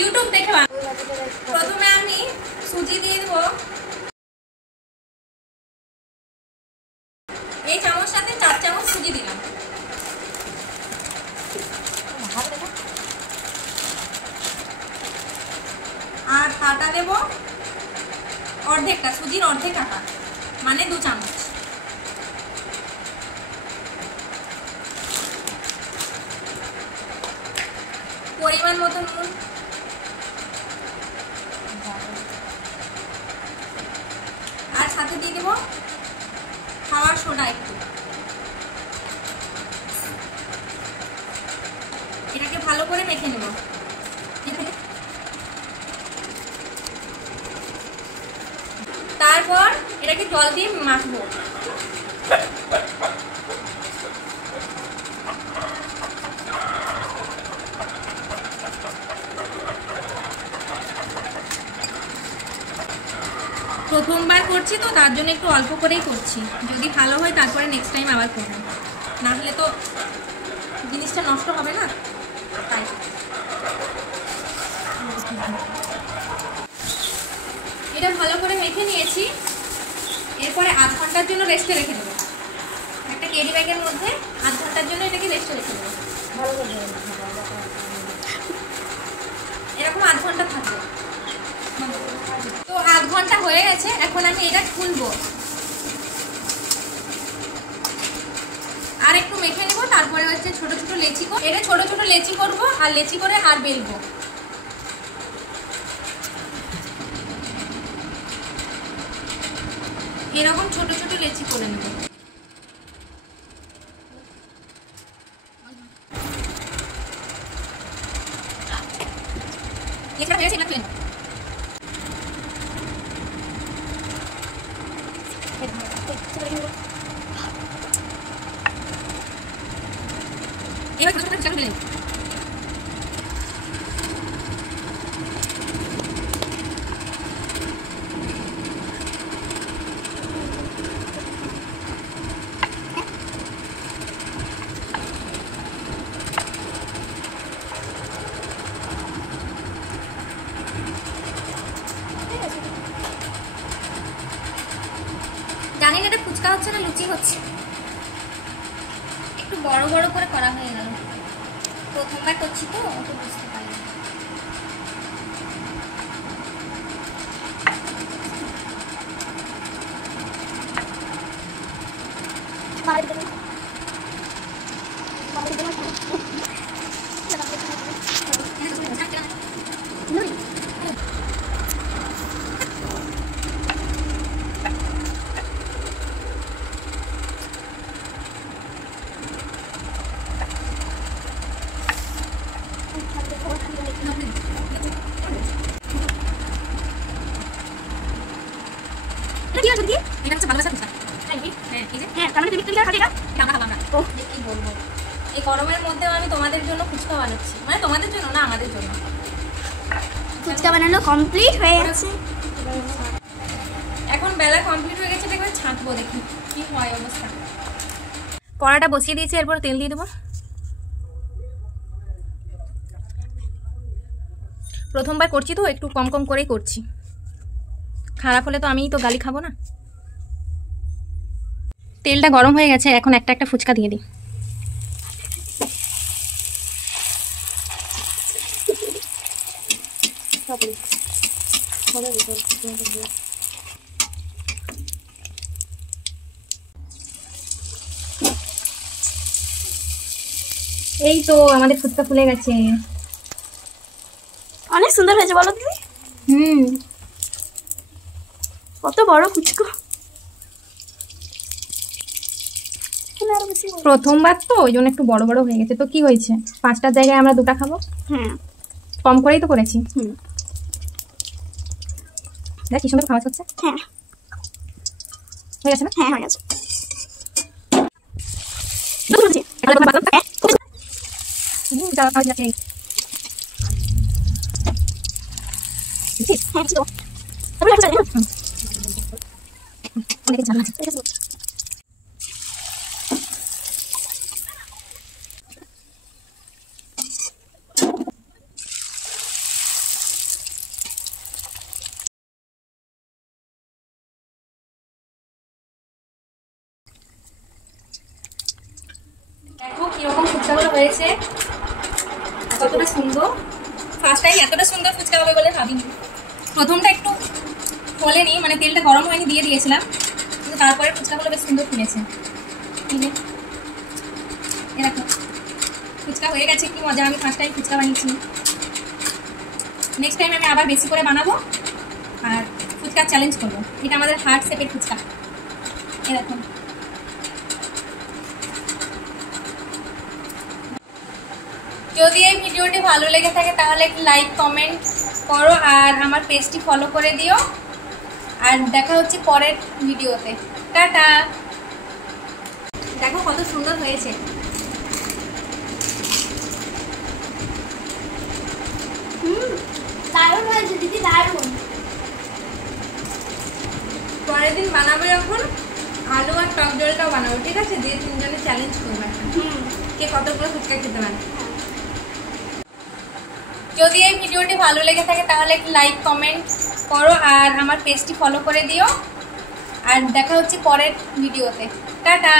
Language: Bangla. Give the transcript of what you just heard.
ইউটিউব দেখে প্রথমে আমি সুজি দিয়ে দেবো, এই চামচ সাথে 4 চামচ সুজি দিলাম। আর আটা দেব অর্ধেকটা, সুজির অর্ধেক আটা মানে 2 চামচ। পরিমাণ মতো নুন, আর সাথে দিয়ে দেব খাওয়ার সোডা একটু। এটাকে ভালো করে মেখে নেব। তারপর এটাকে জল দিয়ে মাখবো। প্রথমবার করছি তো তার জন্য একটু অল্প করেই করছি, যদি ভালো হয় তারপরে নেক্সট টাইম আবার করবো, না হলে তো জিনিসটা নষ্ট হবে না। তাই এটা ভালো করে মেখে নিয়েছি। এরপরে আধ ঘন্টার জন্য রেস্টে রেখে দেবো। একটা ক্যারি ব্যাগের মধ্যে আধ ঘন্টার জন্য এটাকে রেস্টে রেখে দেবো। এরকম আধ ঘন্টা থাকবে। তো আধ ঘন্টা হয়ে গেছে, এখন আমি এটা খুলবো আর একটু মেখে নেবো। তারপরে হচ্ছে ছোট ছোট লেচি করবো, এটা ছোট ছোট লেচি করবো আর লেচি করে আর বেলবো। এরকম ছোট ছোট লেচি করে নেবো। এটা হয়েছে না, এবার ছোট ছোট ফেলে নেব। জানি না এটা ফুচকা হচ্ছে না লুচি হচ্ছে, একটু বড় বড় করে করা হয়ে গেল। প্রথমবার করছি তো অত বুঝতে পারি না। এই গরমের মধ্যে আমি তোমাদের জন্য ফুচকা বানাচ্ছি, মানে তোমাদের জন্য না, আমাদের জন্য। ফুচকা বানানো কমপ্লিট হয়ে গেছে। এখন বেলা কমপ্লিট হয়ে গেছে, দেখবে ছাঁকবো, দেখি কি হয় অবস্থা। কড়াটা বসিয়ে দিয়েছি, এরপর তেল দিয়ে দেবো। প্রথমবার করছি তো একটু কম কম করেই করছি, খারাপ হলে তো আমিই তো গালি খাবো না। তেলটা গরম হয়ে গেছে, এখন একটা একটা ফুচকা দিয়ে দিই। এই তো আমাদের ফুচকা ফুলে গেছে, অনেক সুন্দর হয়েছে বলো দিদি। কত বড় ফুচকা, প্রথমবার তো ওই জন্য একটু বড় বড় হয়ে গেছে। তো কি হয়েছে, 5টার জায়গায় আমরা 2টা খাবো। কম করেই তো করেছি। দেখ কি সুন্দর খাওয়া হচ্ছে। হ্যাঁ হয়ে গেছে না? হ্যাঁ হয়ে গেছে। কিরকম ফুচকাগুলো হয়েছে, কতটা সুন্দর। ফার্স্ট টাইম এতটা সুন্দর ফুচকা হবে বলে ভাবিনি। প্রথমটা একটু ফোলেনি, মানে তেলটা গরম হয়নি, দিয়ে দিয়েছিলাম, কিন্তু তারপরে ফুচকাগুলো বেশ সুন্দর ফুলেছে। এরকম ফুচকা হয়ে গেছে, কি মজা। আমি ফার্স্ট টাইম ফুচকা বানিয়েছি। নেক্সট টাইম আমি আবার বেশি করে বানাবো আর ফুচকার চ্যালেঞ্জ করবো। এটা আমাদের হার্ট শেপের ফুচকা। এরকম যদি এই ভিডিওটি ভালো লেগে থাকে তাহলে একটু লাইক কমেন্ট করো আর আমার পেজটি ফলো করে দিও। আর দেখা হচ্ছে পরের ভিডিওতে। টাটা। দেখো কত সুন্দর হয়েছে। দারুণ হয়েছে দিদি, দারুণ। পরের দিন বানাবো যখন আলু আর টক জলটাও বানাবো, ঠিক আছে? দিয়ে তিনজনে চ্যালেঞ্জ করবো কে কতগুলো ফুচকা খেতে পারে। যদি এই ভিডিওটি ভালো লেগে থাকে তাহলে একটু লাইক কমেন্ট করো আর আমার পেজটি ফলো করে দিও। আর দেখা হচ্ছে পরের ভিডিওতে। টাটা।